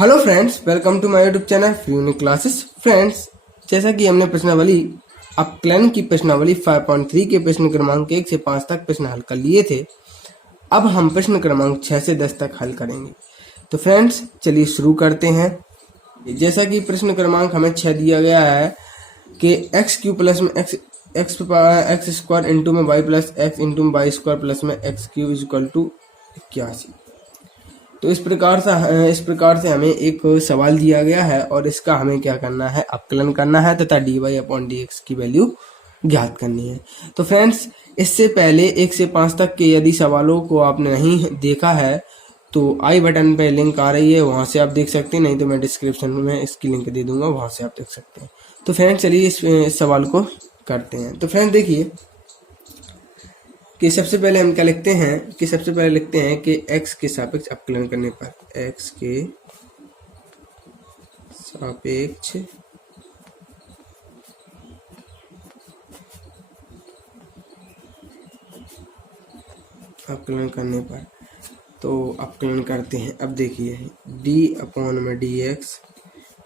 Hello friends, welcome to my YouTube channel unique classes. Friends, जैसा कि हमने प्रश्नावली अपकलन की प्रश्नावली 5.3 के प्रश्न क्रमांक 1 से 5 तक प्रश्न हल कर लिए थे, अब हम प्रश्न क्रमांक 6 से 10 तक हल करेंगे। तो फ्रेंड्स, चलिए शुरू करते हैं। जैसा कि प्रश्न क्रमांक हमें 6 दिया गया है कि एक्स क्यू प्लस में एक्स स्क्वायर इंटू में वाई प्लस एक्स इंटू में वाई स्क्वायर प्लस में x cube is equal to 81। तो इस प्रकार से हमें एक सवाल दिया गया है और इसका हमें क्या करना है, अपकलन करना है तथा dy अपॉन dx की वैल्यू ज्ञात करनी है। तो फ्रेंड्स, इससे पहले 1 से 5 तक के यदि सवालों को आपने नहीं देखा है तो आई बटन पे लिंक आ रही है, वहां से आप देख सकते हैं, नहीं तो मैं डिस्क्रिप्शन में इसकी लिंक दे दूंगा, वहां से आप देख सकते हैं। तो फ्रेंड्स, चलिए इस सवाल को करते हैं। तो फ्रेंड्स देखिए कि सबसे पहले हम क्या लिखते हैं कि x के सापेक्ष अपकलन करने पर x के सापेक्ष अपकलन करने पर तो अपकलन करते हैं। अब देखिए d अपॉन में dx,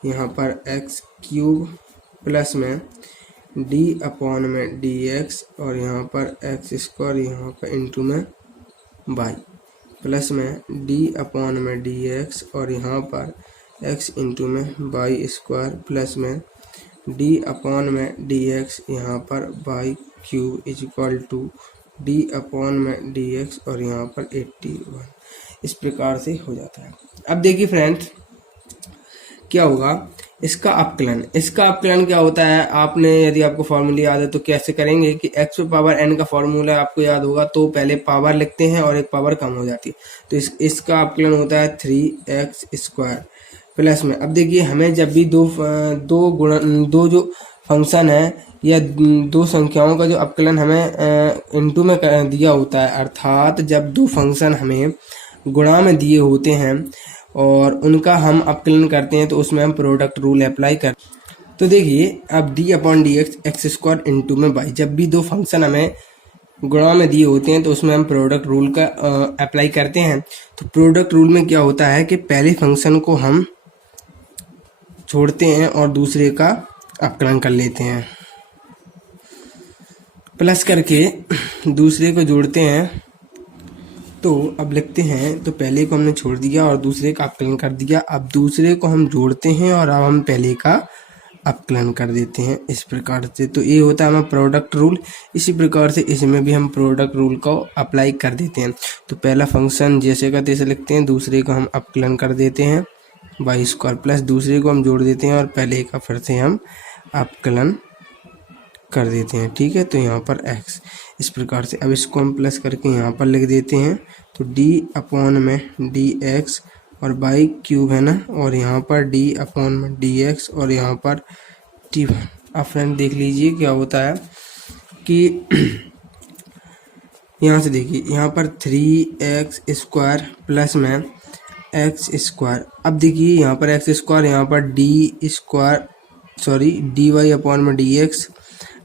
यहाँ पर x क्यूब प्लस में d अपॉन में dx और यहाँ पर एक्स स्क्वायर यहाँ पर इंटू में y प्लस में d अपॉन में dx और यहाँ पर x इंटू में y स्क्वायर प्लस में d अपॉन में dx यहाँ पर y cube is equal to d upon में dx और यहाँ पर 81। इस प्रकार से हो जाता है। अब देखिए फ्रेंड्स, क्या होगा इसका अपकलन क्या होता है। आपने यदि आपको फॉर्मूला याद है तो कैसे करेंगे कि x पे पावर n का फॉर्मूला आपको याद होगा, तो पहले पावर लिखते हैं और एक पावर कम हो जाती है, तो इसका अपकलन होता है 3x स्क्वायर प्लस में। अब देखिए, हमें जब भी दो जो फंक्शन है या दो संख्याओं का जो अपकलन हमें इनटू में दिया होता है, अर्थात जब दो फंक्शन हमें गुणा में दिए होते हैं और उनका हम अपकलन करते हैं तो उसमें हम प्रोडक्ट रूल अप्लाई करते हैं। तो देखिए, अब d upon d x square into में y, जब भी दो फंक्शन हमें गुणा में दिए होते हैं तो उसमें हम प्रोडक्ट रूल का अप्लाई करते हैं। तो प्रोडक्ट रूल में क्या होता है कि पहले फंक्शन को हम छोड़ते हैं और दूसरे का अपकलन कर लेते हैं, प्लस करके दूसरे को जोड़ते हैं। तो अब लिखते हैं, तो पहले को हमने छोड़ दिया और दूसरे का अपकलन कर दिया, अब दूसरे को हम जोड़ते हैं और अब हम पहले का अपकलन कर देते हैं, इस प्रकार से। तो ये होता है हमारा प्रोडक्ट रूल। इसी प्रकार से इसमें भी हम प्रोडक्ट रूल को अप्लाई कर देते हैं। तो पहला फंक्शन जैसे का तैसे लिखते हैं, दूसरे को हम अपकलन कर देते हैं वाई स्क्वायर प्लस दूसरे को हम जोड़ देते हैं और पहले का फिर से हम अपकलन कर देते हैं। ठीक है, तो यहाँ पर x इस प्रकार से। अब इसको हम प्लस करके यहाँ पर लिख देते हैं, तो d अपॉन में dx और y क्यूब है ना, और यहाँ पर d अपॉन में dx और यहाँ पर t1। अब फ्रेंड देख लीजिए क्या होता है कि यहाँ से देखिए, यहाँ पर 3x स्क्वायर प्लस में एक्स स्क्वायर। अब देखिए यहाँ पर एक्स स्क्वायर, यहाँ पर dy अपॉन में dx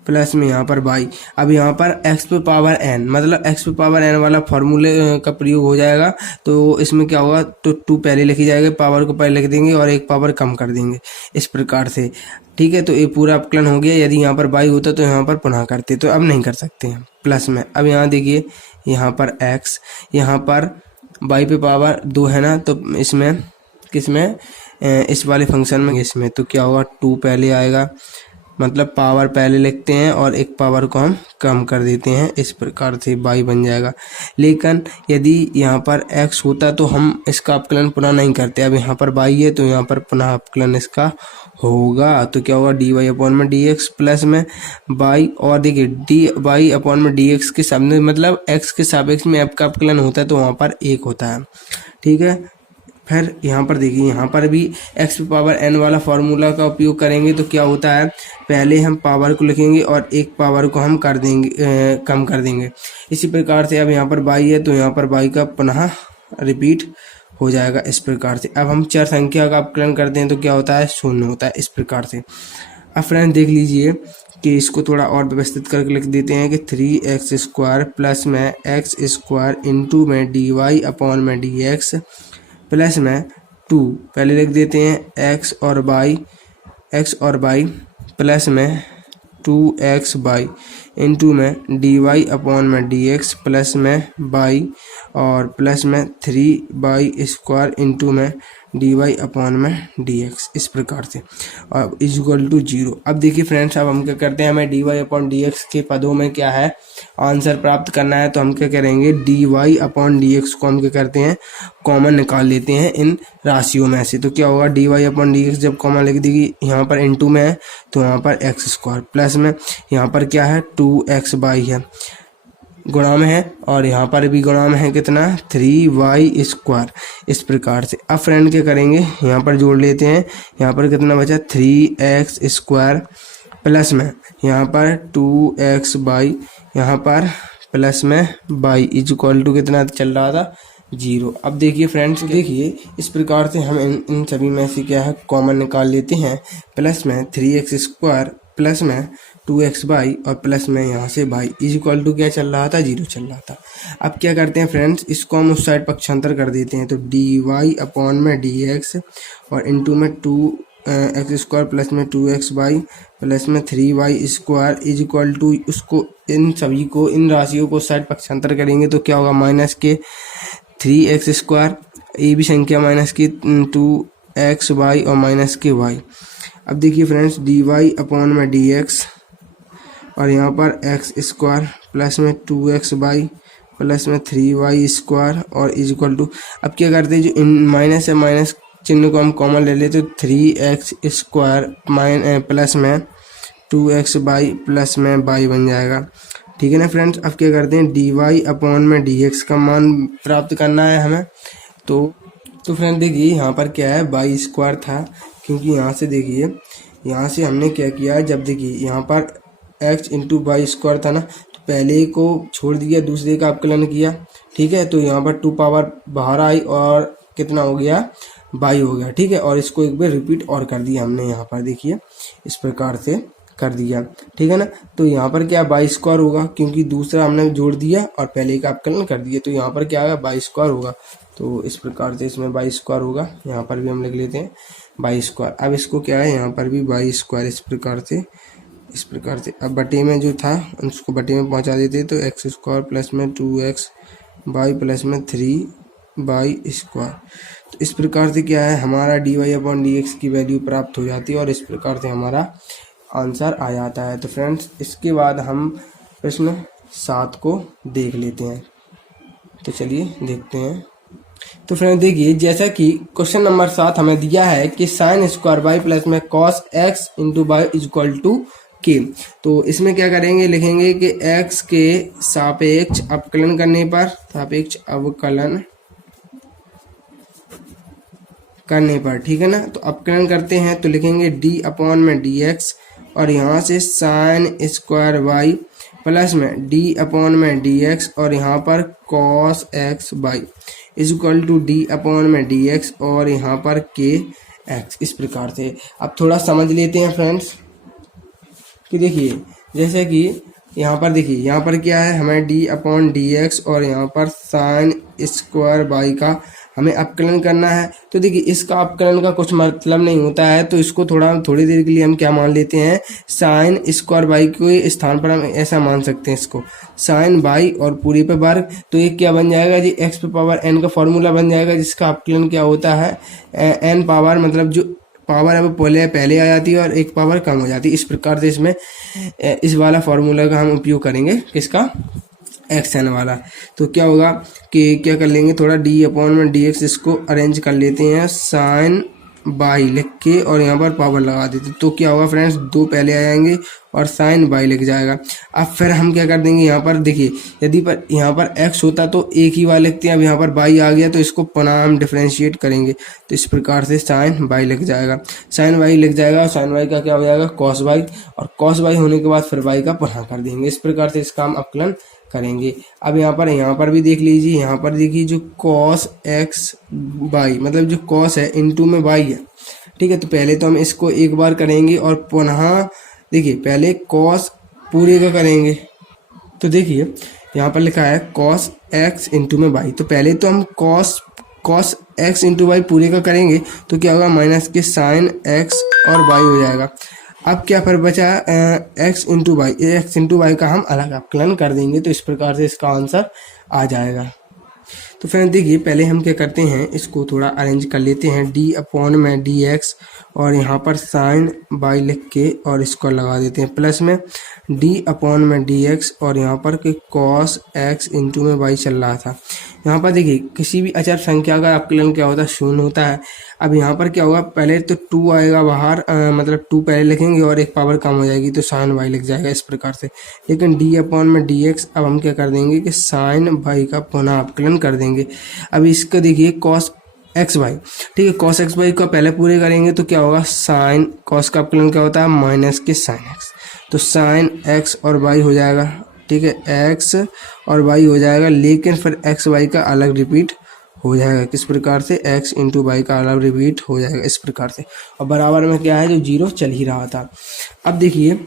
प्लस में यहाँ पर y। अब यहाँ पर x पे पावर n, मतलब x पे पावर n वाला फॉर्मूले का प्रयोग हो जाएगा। तो इसमें क्या होगा, तो 2 पहले लिखी जाएगी, पावर को पहले लिख देंगे और एक पावर कम कर देंगे, इस प्रकार से। ठीक है, तो ये पूरा अपकलन हो गया। यदि यहाँ पर y होता तो यहाँ पर पुनः करते, तो अब नहीं कर सकते हैं प्लस में। अब यहाँ देखिए, यहाँ पर x, यहाँ पर y पे पावर 2 है ना, तो इसमें किसमें, इस वाले फंक्शन में इसमें, तो क्या होगा 2 पहले आएगा, मतलब पावर पहले लिखते हैं और एक पावर को हम कम कर देते हैं, इस प्रकार से y बन जाएगा। लेकिन यदि यहाँ पर x होता तो हम इसका अपकलन पुनः नहीं करते। अब यहाँ पर y है तो यहाँ पर पुनः अपकलन इसका होगा, तो क्या होगा dy अपॉन में dx प्लस में y, और देखिए dy अपॉन में dx के सामने मतलब x के सापेक्ष में f का अपकलन होता है तो वहाँ पर 1 होता है। ठीक है, फिर यहाँ पर देखिए, यहाँ पर भी x पे पावर n वाला फॉर्मूला का उपयोग करेंगे। तो क्या होता है, पहले हम पावर को लिखेंगे और एक पावर को हम कर देंगे, कम कर देंगे। इसी प्रकार से अब यहाँ पर y है तो यहाँ पर y का पुनः रिपीट हो जाएगा, इस प्रकार से। अब हम चर संख्या का अपकलन करते हैं तो क्या होता है, 0 होता है, इस प्रकार से। अब फ्रेंड देख लीजिए कि इसको थोड़ा और व्यवस्थित करके लिख देते हैं कि 3x स्क्वायर प्लस में x स्क्वायर इंटू में dy अपॉन में dx प्लस में टू, पहले लिख देते हैं एक्स और वाई प्लस में 2x बाई इंटू में डी वाई अपॉन में डी एक्स प्लस में बाई और प्लस में 3y² इंटू में डी वाई अपॉन में डी एक्स, इस प्रकार से, अब इज इक्वल टू 0। अब देखिए फ्रेंड्स, अब हम क्या करते हैं, हमें d Y upon d x के पदों में क्या है आंसर प्राप्त करना है, तो हम क्या करेंगे, d Y upon d x को हम क्या करते हैं कॉमन निकाल लेते हैं इन राशियों में से। तो क्या होगा, d Y upon d x जब कॉमन लिख देगी, यहाँ पर इंटू में है तो यहाँ पर x² प्लस में यहाँ पर क्या है 2x बाई है, गुणा में है, और यहाँ पर भी गुणा में है कितना 3y², इस प्रकार से। अब फ्रेंड क्या करेंगे, यहाँ पर जोड़ लेते हैं, यहाँ पर कितना बचा 3x² प्लस में यहाँ पर 2x बाई यहाँ पर प्लस में बाई इज इक्वल टू कितना चल रहा था 0। अब देखिए फ्रेंड्स, देखिए इस प्रकार से हम इन सभी में से क्या है कॉमन निकाल लेते हैं, प्लस में 3x² प्लस में 2x बाई और प्लस में यहाँ से बाई इज इक्वल टू क्या चल रहा था 0 चल रहा था। अब क्या करते हैं फ्रेंड्स, इसको हम उस साइड पक्षांतर कर देते हैं, तो डी वाई अपॉन में डी एक्स और इंटू में 2x² प्लस में 2x बाई प्लस में 3y² इज इक्वल टू, उसको इन सभी को इन राशियों को साइड पक्षांतर करेंगे तो क्या होगा माइनस के 3x², ये भी संख्या माइनस की 2x बाई और माइनस के y। अब देखिए फ्रेंड्स, डी वाई अपॉन में डी एक्स और यहाँ पर x² प्लस में 2x बाई प्लस में 3y² और इज इक्वल टू, अब क्या करते हैं, जो इन माइनस है माइनस चिन्ह को हम कॉमन ले लेते, तो 3x² प्लस में 2x बाई प्लस में बाई बन जाएगा, ठीक है ना फ्रेंड्स। अब क्या करते हैं, डी वाई अपॉन में डी एक्स का मान प्राप्त करना है हमें, तो फ्रेंड देखिए यहाँ पर क्या है y² था, क्योंकि यहाँ से देखिए यहाँ से हमने क्या किया, जब देखिए यहाँ पर x इंटू y² था ना, तो पहले को छोड़ दिया, दूसरे का अवकलन किया, ठीक है, तो यहाँ पर 2 पावर बाहर आई और कितना हो गया y हो गया, ठीक है, और इसको एक बार रिपीट और कर दिया हमने, यहाँ पर देखिए इस प्रकार से कर दिया, ठीक है ना। तो यहाँ पर क्या y² होगा, क्योंकि दूसरा हमने जोड़ दिया और पहले का अवकलन कर दिया, तो यहाँ पर क्या आएगा y² होगा, तो इस प्रकार से इसमें y² होगा, यहाँ पर भी हम लिख लेते हैं y²। अब इसको क्या है, यहाँ पर भी y², इस प्रकार से अब बटे में जो था उसको बटे में पहुँचा देते, तो x² प्लस में 2x बाई प्लस में 3y²। तो इस प्रकार से क्या है, हमारा d Y upon d x की वैल्यू प्राप्त हो जाती है और इस प्रकार से हमारा आंसर आ जाता है। तो फ्रेंड्स, इसके बाद हम प्रश्न 7 को देख लेते हैं, तो चलिए देखते हैं। तो फ्रेंड्स देखिए, जैसा कि क्वेश्चन नंबर 7 हमें दिया है कि sin² y प्लस में cos x into y is equal to k, तो इसमें क्या करेंगे, लिखेंगे कि x के सापेक्ष अवकलन करने पर, ठीक है ना, तो अवकलन करते हैं तो लिखेंगे d अपॉन में dx और यहाँ से sin² y प्लस में d अपॉन में dx और यहाँ पर cos x y is equal to d upon में dx और यहाँ पर kx, इस प्रकार से। अब थोड़ा समझ लेते हैं फ्रेंड्स कि देखिए, जैसे कि यहाँ पर देखिए, यहाँ पर क्या है, हमें d अपॉन dx और यहाँ पर sin² y का हमें अवकलन करना है। तो देखिए, इसका अवकलन का कुछ मतलब नहीं होता है, तो इसको थोड़ी देर के लिए हम क्या मान लेते हैं, sin² y के स्थान पर हम ऐसा मान सकते हैं, इसको sin y और पूरे पे वर्ग, तो एक क्या बन जाएगा जी, x पे पावर n का फॉर्मूला बन जाएगा, जिसका अवकलन क्या होता है n पावर, मतलब जो पावर है वो पहले आ जाती है और एक पावर कम हो जाती है। इस प्रकार से इसमें इस वाला फॉर्मूला का हम उपयोग करेंगे, किसका, xn वाला। तो क्या होगा कि क्या कर लेंगे, थोड़ा d अपॉन में dx इसको अरेंज कर लेते हैं sin y लिख के और यहाँ पर पावर लगा देते, तो क्या होगा फ्रेंड्स, 2 पहले आ जाएंगे और sin y लिख जाएगा। अब फिर हम क्या कर देंगे, यहाँ पर देखिए, यदि पर यहाँ पर x होता तो एक ही बार लिखते हैं, अब यहाँ पर y आ गया तो इसको पुनः हम डिफरेंशिएट करेंगे, तो इस प्रकार से sin y लिख जाएगा, sin y लिख जाएगा और sin y का क्या हो जाएगा cos y, और cos y होने के बाद फिर y का पुनः कर देंगे, इस प्रकार से इसका हम अवकलन करेंगे। अब यहाँ पर भी देख लीजिए, यहाँ पर देखिए जो cos x y मतलब जो cos है इनटू में y है, ठीक है, तो पहले तो हम इसको एक बार करेंगे और पुनः देखिए पहले cos पूरे का करेंगे, तो देखिए यहाँ पर लिखा है cos x इंटू में y, तो पहले तो हम cos cos x into y पूरे का करेंगे तो क्या होगा, माइनस के साइन एक्स और वाई हो जाएगा। अब क्या फर्क बचा, x into y, x into y का हम अलग अवकलन कर देंगे, तो इस प्रकार से इसका आंसर आ जाएगा। तो फ्रेंड्स देखिए, पहले हम क्या करते हैं, इसको थोड़ा अरेंज कर लेते हैं, डी अपॉन में डी एक्स और यहाँ पर साइन बाई लिख के और इसको लगा देते हैं, प्लस में डी अपॉन में डी एक्स और यहाँ पर कि कॉस एक्स इंटू में वाई चल रहा था। यहाँ पर देखिए, किसी भी अचर संख्या का अवकलन क्या होता है, शून्य होता है। अब यहाँ पर क्या होगा, पहले तो 2 आएगा बाहर, मतलब 2 पहले लिखेंगे और एक पावर कम हो जाएगी तो साइन वाई लिख जाएगा इस प्रकार से। लेकिन डी अपॉन में डी एक्स, अब हम क्या कर देंगे कि साइन वाई का पुनः अवकलन कर देंगे। अब इसको देखिए, कॉस एक्स वाई, ठीक है, कॉस एक्स वाई को पहले पूरे करेंगे तो क्या होगा, साइन कॉस का अवकलन क्या होता है, माइनस के साइन एक्स, तो साइन एक्स और वाई हो जाएगा, ठीक है, एक्स और वाई हो जाएगा। लेकिन फिर एक्स वाई का अलग रिपीट हो जाएगा, किस प्रकार से, एक्स इंटू वाई का अलग रिपीट हो जाएगा इस प्रकार से। और बराबर में क्या है, जो 0 चल ही रहा था। अब देखिए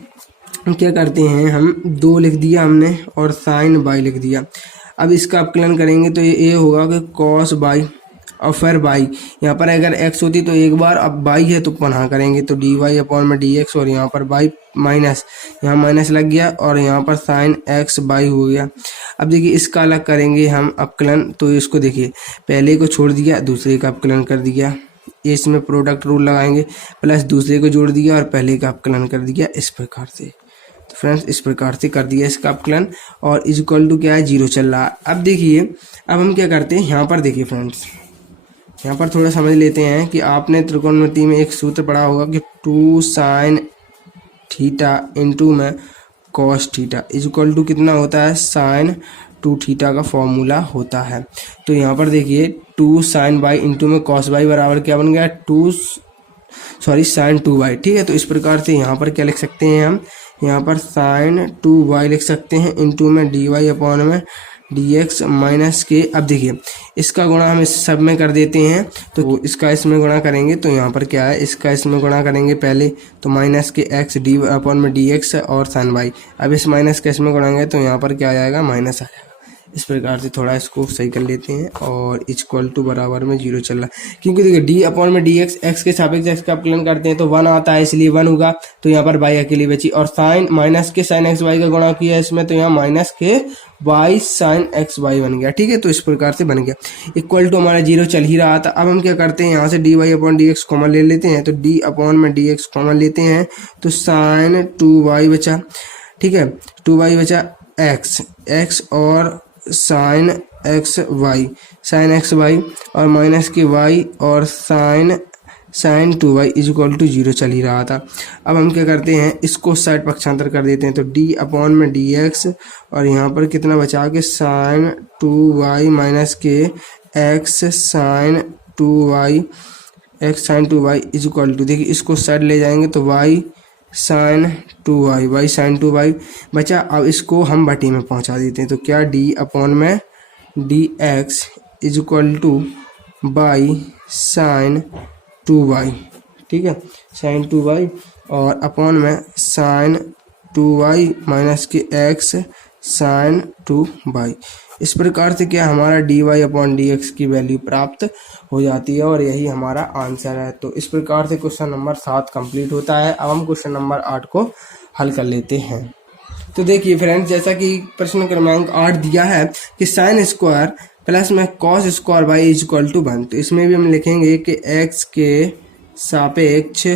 हम क्या करते हैं, हम 2 लिख दिया हमने और साइन वाई लिख दिया। अब इसका अवकलन करेंगे तो ये होगा कि कॉस वाई और फिर वाई, यहाँ पर अगर एक्स होती तो एक बार, अब वाई है तो पुनः करेंगे तो डी वाई अपॉन में डी एक्स और यहाँ पर वाई माइनस, यहाँ माइनस लग गया और यहाँ पर साइन एक्स वाई हो गया। अब देखिए इसका अलग करेंगे हम अवकलन, तो इसको देखिए, पहले को छोड़ दिया, दूसरे का अवकलन कर दिया, इसमें प्रोडक्ट रूल लगाएंगे, प्लस दूसरे को जोड़ दिया और पहले का अवकलन कर दिया इस प्रकार से। तो फ्रेंड्स इस प्रकार से कर दिया इसका अवकलन और इज इक्वल टू क्या है, 0 चल रहा है। अब देखिए, अब हम क्या करते हैं, यहाँ पर देखिए फ्रेंड्स, यहाँ पर थोड़ा समझ लेते हैं कि आपने त्रिकोणमिति में एक सूत्र पढ़ा होगा कि 2 साइन थीटा इंटू में cos theta is equal to कितना होता है, साइन 2 थीटा का फॉर्मूला होता है। तो यहाँ पर देखिए 2 साइन वाई इंटू में कॉस वाई बराबर क्या बन गया, साइन 2 वाई, ठीक है। तो इस प्रकार से यहाँ पर क्या लिख सकते हैं हम, यहाँ पर साइन 2 वाई लिख सकते हैं इंटू में डी वाई अपॉन में डी एक्स माइनस के। अब देखिए इसका गुणा हम इस सब में कर देते हैं, तो इसका इसमें गुणा करेंगे तो यहाँ पर क्या है, इसका इसमें गुणा करेंगे पहले तो माइनस के एक्स डी अपॉन में डी एक्स और साइन वाई। अब इस माइनस के इसमें गुणाएंगे तो यहाँ पर क्या आ जाएगा, माइनस आ जाएगा। इस प्रकार से थोड़ा इसको सही कर लेते हैं और इक्वल टू बराबर में 0 चल रहा है, क्योंकि देखिए डी अपॉन में डी एक्स के सापेक्ष एक्स का अवकलन करते हैं तो 1 आता है, इसलिए 1 होगा। तो यहाँ पर वाई अकेली बची और साइन माइनस के साइन एक्स वाई का गुणा किया इसमें, तो यहाँ माइनस के वाई साइन एक्स वाई बन गया, ठीक है। तो इस प्रकार से बन गया, इक्वल टू हमारा 0 चल ही रहा था। अब हम क्या करते हैं, यहाँ से d Y upon d x common ले लेते हैं, तो डी अपॉन में डी एक्स कॉमन लेते हैं तो साइन 2 वाई बचा, ठीक है, 2 वाई बचा, एक्स और साइन एक्स वाई और माइनस के वाई और sine 2 y is equal to 0 चल ही रहा था। अब हम क्या करते हैं, इसको साइड पक्षांतर कर देते हैं, तो डी अपॉन में डी एक्स और यहाँ पर कितना बचा के साइन 2 वाई माइनस के x sine 2 y is equal to, देखिए इसको साइड ले जाएंगे तो वाई साइन 2 वाई बचा। अब इसको हम बटे में पहुंचा देते हैं, तो क्या डी अपॉन में D x is equal to by sine 2 y, ठीक है, साइन 2 वाई और अपॉन में साइन 2 वाई माइनस के एक्स साइन 2 वाई। इस प्रकार से क्या हमारा d Y upon d x की वैल्यू प्राप्त हो जाती है और यही हमारा आंसर है। तो इस प्रकार से क्वेश्चन नंबर 7 कंप्लीट होता है। अब हम क्वेश्चन नंबर 8 को हल कर लेते हैं। तो देखिए फ्रेंड्स, जैसा कि प्रश्न क्रमांक 8 दिया है कि साइन स्क्वायर प्लस में cos square y is equal to 1, तो इसमें भी हम लिखेंगे कि एक्स के सापेक्ष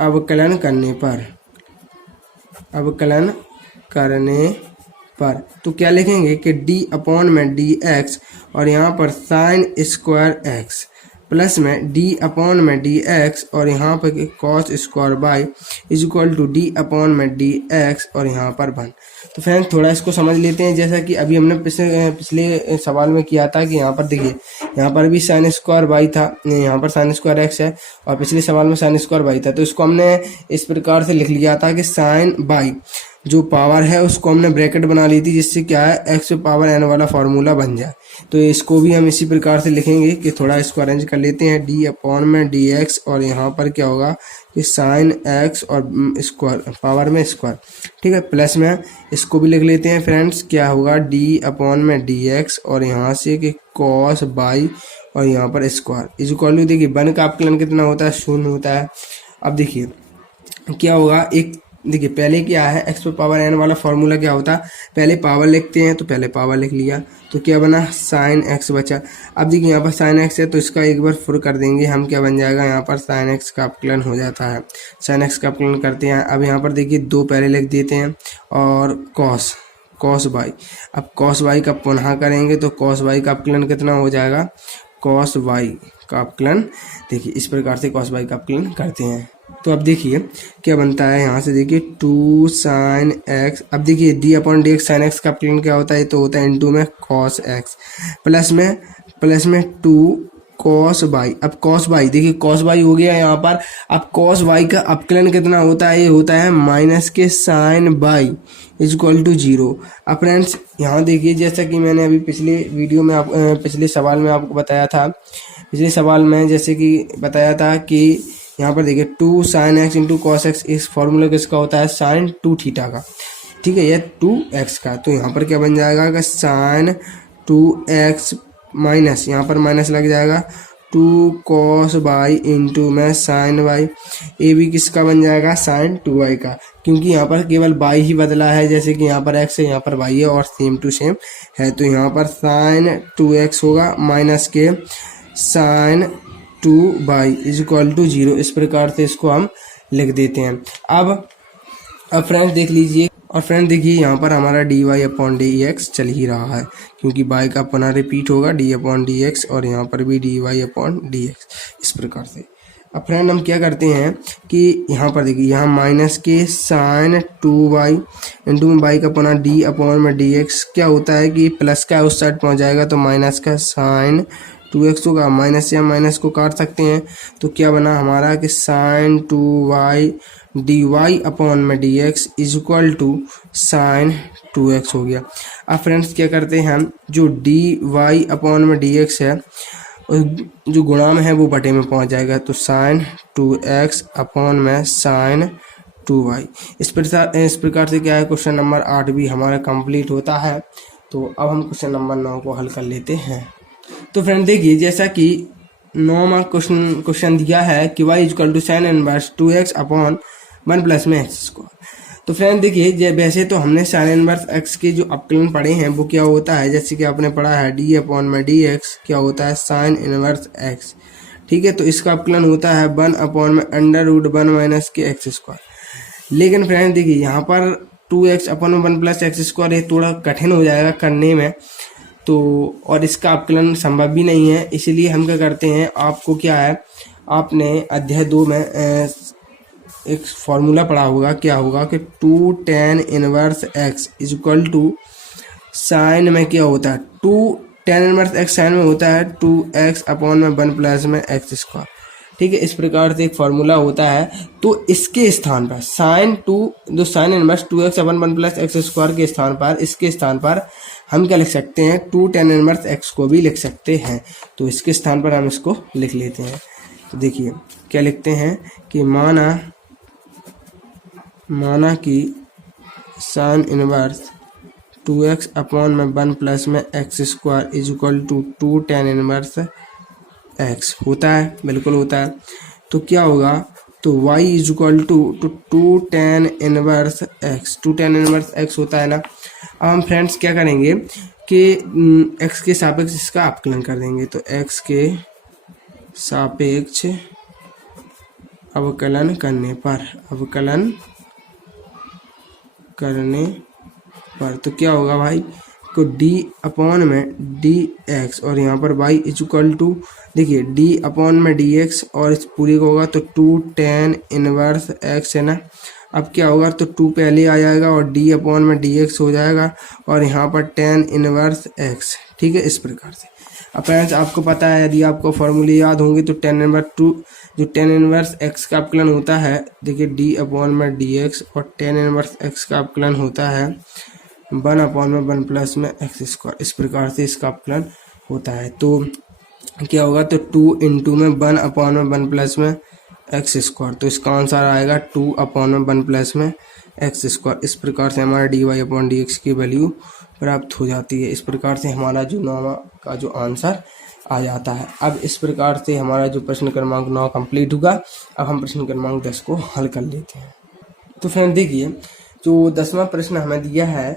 अवकलन करने पर तो क्या लिखेंगे कि डी अपॉन में डी एक्स और यहाँ पर साइन स्क्वायर एक्स प्लस में डी अपॉन में डी एक्स और यहाँ पर cos square y is equal to d upon में डी एक्स और यहाँ पर 1। तो फ्रेंड्स थोड़ा इसको समझ लेते हैं, जैसा कि अभी हमने पिछले सवाल में किया था कि यहाँ पर देखिए, यहाँ पर भी साइन स्क्वायर वाई था, यहाँ पर साइन स्क्वायर एक्स है और पिछले सवाल में साइन स्क्वायर वाई था। तो इसको हमने इस प्रकार से लिख लिया था कि साइन वाई, जो पावर है उसको हमने ब्रैकेट बना ली थी, जिससे क्या है एक्स पावर एन वाला फार्मूला बन जाए। तो इसको भी हम इसी प्रकार से लिखेंगे कि थोड़ा इसको अरेंज कर लेते हैं, डी अपॉन में डी एक्स और यहाँ पर क्या होगा कि साइन एक्स और स्क्वायर पावर में स्क्वायर, ठीक है, प्लस में इसको भी लिख लेते हैं फ्रेंड्स, क्या होगा डी अपॉन में डी एक्स और यहाँ से कि कॉस बाई और यहाँ पर स्क्वायर इज इक्वल टू, देखिए वन का अपकलन कितना होता है, शून्य होता है। अब देखिए क्या होगा, एक देखिए पहले क्या है एक्स पावर एन वाला फॉर्मूला क्या होता है, पहले पावर लिखते हैं, तो पहले पावर लिख लिया तो क्या बना साइन एक्स बचा। अब देखिए यहाँ पर साइन एक्स है तो इसका एक बार फुर कर देंगे हम, क्या बन जाएगा यहाँ पर साइन एक्स का अपकलन हो जाता है, साइन एक्स का अपकलन करते हैं। अब यहाँ पर देखिए दो पहले लिख देते हैं और कॉस बाई, अब कॉस बाई का पुनः करेंगे तो कॉस बाई का अपकलन कितना हो जाएगा, कॉस वाई का अपकलन, देखिए इस प्रकार से कॉस वाई का अपकलन करते हैं। तो अब देखिए क्या बनता है, यहाँ से देखिए 2 साइन एक्स, अब देखिए D upon d x sine x का अपकलन क्या होता है, तो होता है इनटू में कॉस एक्स प्लस में 2 कॉस बाई। अब कॉस बाई देखिए कॉस बाई हो गया यहाँ पर, अब कॉस बाई का अपकलन कितना होता है, ये होता है माइनस के sine y is equal to 0। अब फ्रेंड्स यहाँ देखिए जैसा कि मैंने अभी पिछले वीडियो में पिछले सवाल में आपको बताया था, पिछले सवाल में जैसे कि बताया था कि यहाँ पर देखिए 2 sine x into cos x, इस फॉर्मूला किसका होता है, साइन 2 थीटा का, ठीक है, यह 2x का। तो यहाँ पर क्या बन जाएगा कि साइन 2x माइनस, यहाँ पर माइनस लग जाएगा 2 कॉस बाई इंटू में साइन बाई, ए भी किसका बन जाएगा, साइन 2y का, क्योंकि यहाँ पर केवल y ही बदला है, जैसे कि यहाँ पर x है यहाँ पर y है और सेम टू सेम है। तो यहाँ पर साइन 2x होगा माइनस के sign 2y is equal to 0, इस प्रकार से इसको हम लिख देते हैं। अब फ्रेंड्स देख लीजिए, और फ्रेंड देखिए यहाँ पर हमारा d Y upon d x चल ही रहा है, क्योंकि बाई का पुनः रिपीट होगा डी अपॉन डी एक्स और यहाँ पर भी d Y upon d x, इस प्रकार से। अब फ्रेंड हम क्या करते हैं कि यहाँ पर देखिए यहाँ माइनस के साइन 2y इंटू में बाई का पुनः डी अपॉन में डी एक्स, क्या होता है कि प्लस का उस साइड पहुँच जाएगा तो माइनस का साइन 2x होगा, माइनस से हम माइनस को काट सकते हैं, तो क्या बना हमारा कि sine 2y D Y upon में D x is equal to sine 2x हो गया। अब फ्रेंड्स क्या करते हैं हम, जो डी वाई अपॉन में डी एक्स है जो गुणा में है वो बटे में पहुंच जाएगा, तो साइन 2x अपॉन में साइन 2y, इस प्रकार से क्या है क्वेश्चन नंबर 8 भी हमारा कंप्लीट होता है। तो अब हम क्वेश्चन नंबर 9 को हल कर लेते हैं। तो फ्रेंड देखिए जैसा कि 9 मार्क क्वेश्चन दिया है कि y equal to sine inverse 2x upon 1 plus में एक्स स्क्वायर। तो फ्रेंड देखिए वैसे तो हमने साइन इनवर्स x के जो अपकलन पढ़े हैं वो क्या होता है, जैसे कि आपने पढ़ा है डी अपॉन में डी एक्स क्या होता है साइन इनवर्स x, ठीक है, तो इसका अपकलन होता है 1 अपॉन में अंडर रूट 1 माइनस के एक्स स्क्वायर। लेकिन फ्रेंड देखिए यहाँ पर 2x upon 1 plus x square ये थोड़ा कठिन हो जाएगा करने में, तो और इसका अपकलन संभव भी नहीं है, इसीलिए हम क्या करते हैं, आपको क्या है आपने अध्याय 2 में एक फॉर्मूला पढ़ा होगा, क्या होगा कि 2 tan inverse x is equal to sine में क्या होता है 2 tan इनवर्स x साइन में होता है 2x अपॉन में 1 प्लस में एक्स स्क्वायर, ठीक है, इस प्रकार से एक फॉर्मूला होता है। तो इसके स्थान पर साइन 2 जो sign inverse 2x upon 1 plus x square के स्थान पर इसके स्थान पर हम क्या लिख सकते हैं 2 tan इनवर्स x को भी लिख सकते हैं, तो इसके स्थान पर हम इसको लिख लेते हैं। तो देखिए क्या लिखते हैं कि माना कि साइन इनवर्स 2x अपॉन में 1 प्लस में x square is equal to 2 tan inverse x होता है, बिल्कुल होता है। तो क्या होगा, तो y is equal to 2 tan inverse x, 2 tan inverse x होता है ना। अब हम फ्रेंड्स क्या करेंगे कि x के सापेक्ष इसका अपकलन कर देंगे, तो x के सापेक्ष अवकलन करने पर तो क्या होगा भाई को d अपॉन में dx और यहाँ पर y इज इक्वल टू देखिए d अपॉन में dx और इस पूरी को होगा तो 2 tan इनवर्स x है ना। अब क्या होगा, तो 2 पहले आ जाएगा और d अपॉन में dx हो जाएगा और यहाँ पर tan इनवर्स x, ठीक है, इस प्रकार से। अब फ्रेंड्स आपको पता है, यदि आपको फॉर्मूले याद होंगे तो जो tan इनवर्स x का अवकलन होता है, देखिए d/dx, और tan इनवर्स x का अवकलन होता है 1/1 प्लस में x²। इस प्रकार से इसका अवकलन होता है। तो क्या होगा, तो 2 इंटू में 1/1 प्लस में x², तो इसका आंसर आएगा 2/1 प्लस में x²। इस प्रकार से हमारा dy/dx की वैल्यू प्राप्त हो जाती है। इस प्रकार से हमारा जो 9वां का जो आंसर आ जाता है। अब इस प्रकार से हमारा जो प्रश्न क्रमांक 9 कंप्लीट होगा। अब हम प्रश्न क्रमांक 10 को हल कर लेते हैं। तो फ्रेंड देखिए, जो 10वां प्रश्न हमें दिया है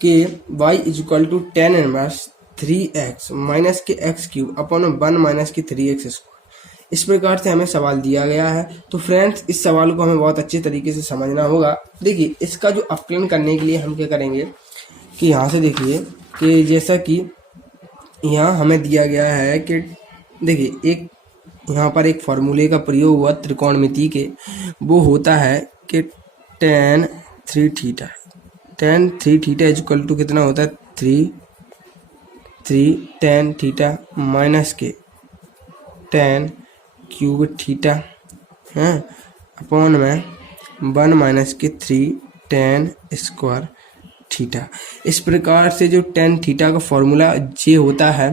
कि y = tan inverse 3x minus के x³ 1 - 3x²। इस प्रकार से हमें सवाल दिया गया है। तो फ्रेंड्स इस सवाल को हमें बहुत अच्छे तरीके से समझना होगा। देखिए, इसका जो अवकलन करने के लिए हम क्या करेंगे कि यहाँ से देखिए कि जैसा कि यहाँ हमें दिया गया है कि देखिए एक यहाँ पर एक फार्मूले का प्रयोग हुआ त्रिकोणमिति के, वो होता है कि tan 3θ = कितना होता है 3 tan θ माइनस के tan³ θ है अपॉन में 1 - 3 tan² θ। इस प्रकार से जो tan θ का फॉर्मूला ये होता है।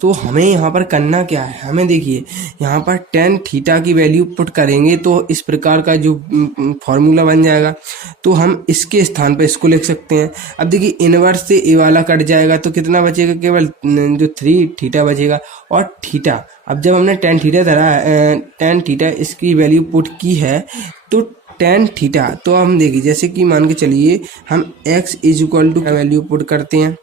तो हमें यहाँ पर करना क्या है, हमें देखिए यहाँ पर tan θ की वैल्यू पुट करेंगे तो इस प्रकार का जो फॉर्मूला बन जाएगा। तो हम इसके स्थान पर इसको लिख सकते हैं। अब देखिए इनवर्स से ए वाला कट जाएगा तो कितना बचेगा, केवल जो 3θ बचेगा। और थीटा, अब जब हमने tan θ धरा tan θ इसकी वैल्यू पुट की है तो tan θ, तो हम देखिए जैसे कि मान के चलिए हम x = वैल्यू पुट करते हैं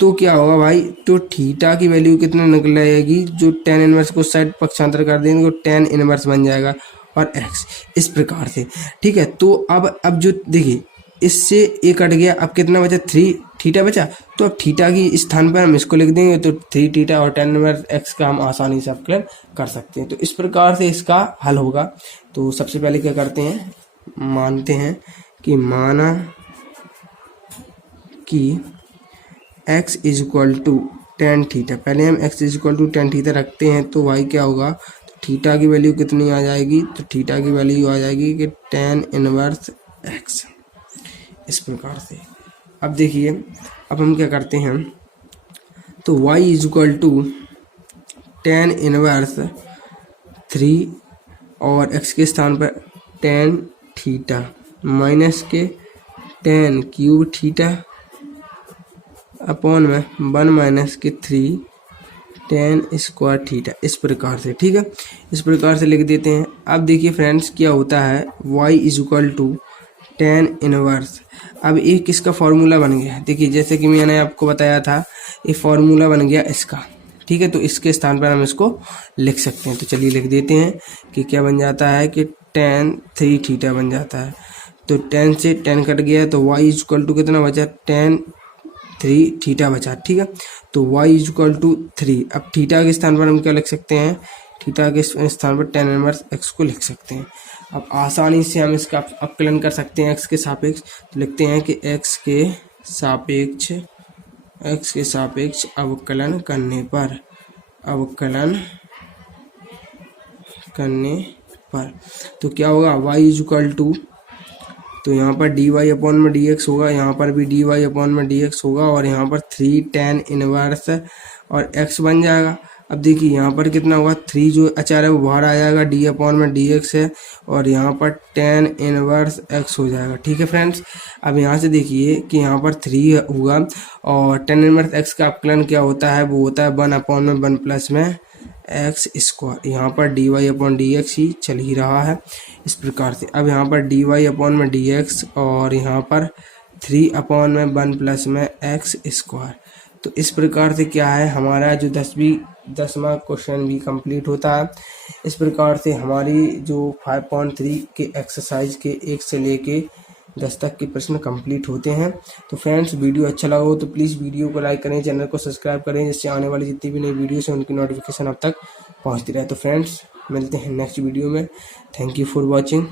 तो क्या होगा भाई, तो थीटा की वैल्यू कितना निकल आएगी, जो tan इनवर्स को साइड पक्षांतर कर देंगे तो tan इनवर्स बन जाएगा और x इस प्रकार से। ठीक है, तो अब जो देखिए इससे ए कट गया, अब कितना बचा 3θ बचा। तो अब थीटा की स्थान पर हम इसको लिख देंगे तो 3θ और tan इनवर्स x का हम आसानी से अवकलन कर सकते हैं। तो इस प्रकार से इसका हल होगा। तो सबसे पहले क्या करते हैं, मानते हैं कि माना कि x = tan θ, पहले हम x = tan θ रखते हैं तो y क्या होगा, तो थीटा की वैल्यू कितनी आ जाएगी, तो थीटा की वैल्यू आ जाएगी कि tan इनवर्स x। इस प्रकार से अब देखिए, अब हम क्या करते हैं, तो y = tan इनवर्स 3 और x के स्थान पर tan θ माइनस के tan³ θ अपॉन में 1 - 3 tan² θ। इस प्रकार से, ठीक है, इस प्रकार से लिख देते हैं। अब देखिए फ्रेंड्स क्या होता है, y = tan इनवर्स, अब एक इसका फॉर्मूला बन गया। देखिए जैसे कि मैंने आपको बताया था, ये फॉर्मूला बन गया इसका। ठीक है, तो इसके स्थान पर हम इसको लिख सकते हैं। तो चलिए लिख देते हैं कि क्या बन जाता है कि tan 3θ बन जाता है। तो tan से tan कट गया तो y = कितना बचा, tan 3θ बचा। ठीक है, तो y = 3। अब थीटा के स्थान पर हम क्या लिख सकते हैं, थीटा के स्थान पर tan इनवर्स x को लिख सकते हैं। अब आसानी से हम इसका अवकलन कर सकते हैं x के सापेक्ष। तो लिखते हैं कि x के सापेक्ष अवकलन करने पर तो क्या होगा, y = तो यहाँ पर dy/dx होगा, यहाँ पर भी dy/dx होगा और यहाँ पर 3 tan इनवर्स और x बन जाएगा। अब देखिए यहाँ पर कितना होगा, 3 जो अचार है वो बाहर आ जाएगा, d/dx है और यहाँ पर tan इनवर्स x हो जाएगा। ठीक है फ्रेंड्स, अब यहाँ से देखिए कि यहाँ पर 3 होगा और tan इनवर्स x का अवकलन क्या होता है, वो होता है 1/1 प्लस में x²। यहाँ पर dy/dx ही चल ही रहा है इस प्रकार से। अब यहाँ पर dy/dx और यहाँ पर 3/1 प्लस में x²। तो इस प्रकार से क्या है, हमारा जो 10वां क्वेश्चन भी कंप्लीट होता है। इस प्रकार से हमारी जो 5.3 के एक्सरसाइज के 1 से लेके 10 तक के प्रश्न कंप्लीट होते हैं। तो फ्रेंड्स वीडियो अच्छा लगा हो तो प्लीज़ वीडियो को लाइक करें, चैनल को सब्सक्राइब करें, जिससे आने वाली जितनी भी नई वीडियोस हैं उनकी नोटिफिकेशन अब तक पहुंचती रहे। तो फ्रेंड्स मिलते हैं नेक्स्ट वीडियो में। Thank you for watching.